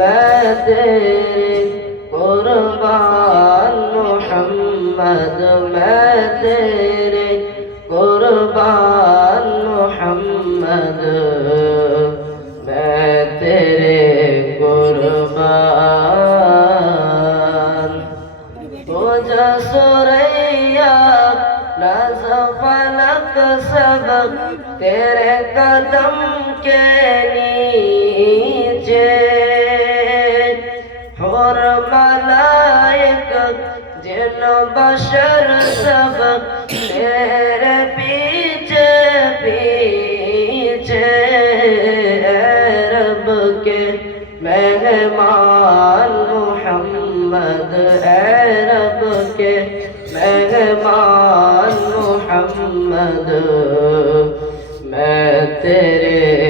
मैं तेरे कुर्बान मोहम्मद तेरे कुर्बान मोहम्मद मैं तेरे कुर्बान ओ तेरे, तेरे कदम के नी जनो बशर सब तेरे पीछे पीछे रब के मेहमान मुहम्मद रब के मेहमान मुहम्मद मैं तेरे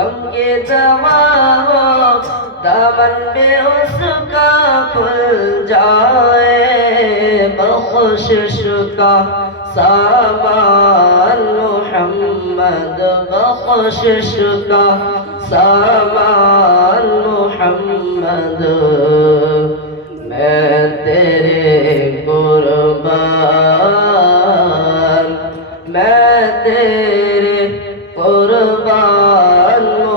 गम के दवा दामन में उसका खुल जाए बखुश का सामान मोहम्मद बखुश का सामान मोहम्मद मैं तेरे कुर्बान मैं तेरे कुर्बान